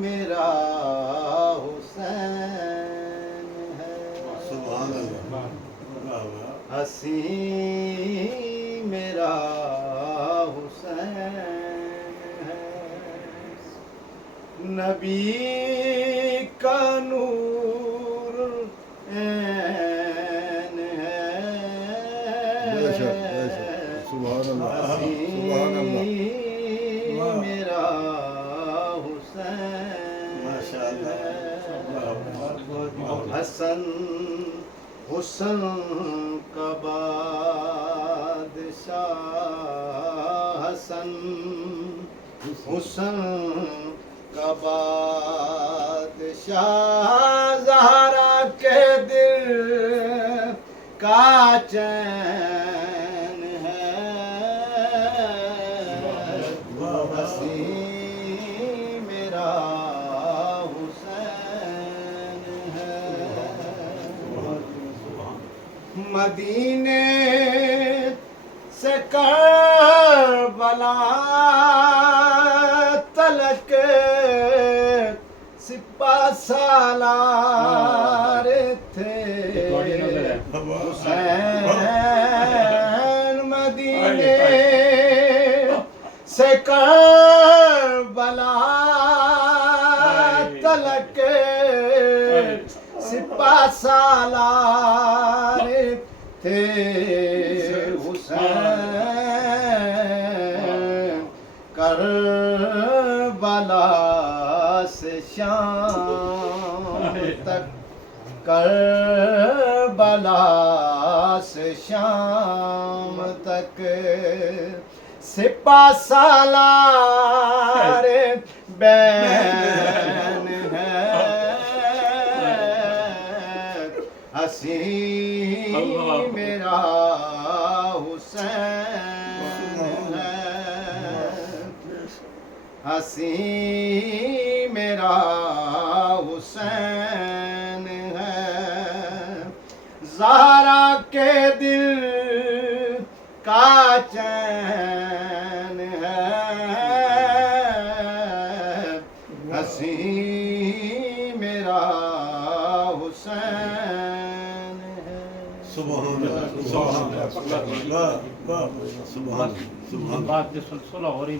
میرا حسین ہے، سبحان اللہ، حسین میرا حسین ہے، نبی کا نور عین ہے، بے شک بے شک، سبحان اللہ سبحان اللہ، حسین میرا حسین ماشاء اللہ، حسن حسن کا بادشاہ، حسن حسن کا بادشاہ، زہرا کے دل کا چین ہے، حسین میرا حسین ہے، مدینے سے کربلا تلک سپاہ سالار تھے حسین، مدینے سے کربلا تلک سپاہ سالار تھے حسین، کربلا سے شام تک، کربلا سے شام تک سپاہ سالار بین ہے، حسین میرا حسین ہے، حسین میرا حسین ہے، زہرا کے دل کا چین ہے، حسین میرا حسین ہے، سبحان اللہ سبحان اللہ، واہ واہ، سبحان اللہ سبحان اللہ۔ بات جو صلح ہو رہی